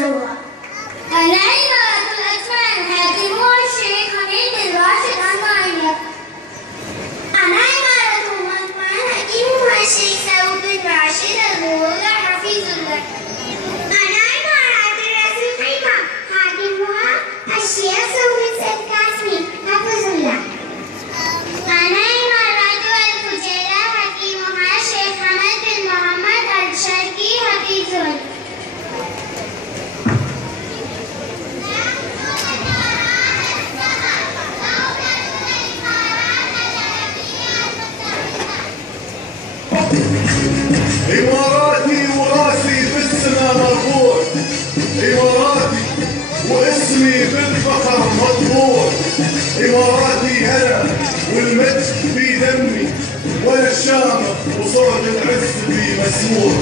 معزوة. أنا إمارة الأسماء حاكمها الشيخ حميد بن راشد المعلق. أنا إمارة الأسماء حاكمها الشيخ سعود بن راشد المولى حفيظ الله. أنا إمارة الرسول خيمة حاكمها الشيخ سعود سيد قاسمي حفظ الله. أنا إمارة الفجيرة حاكمها الشيخ حمد بن محمد الشرقي حفيظ الله. إماراتي وراسي بالسما مرفوع، إماراتي واسمي بالفخر مطبوع، إماراتي هلا والمجد في دمي، وأنا الشامخ وصوت العز بي مسموع.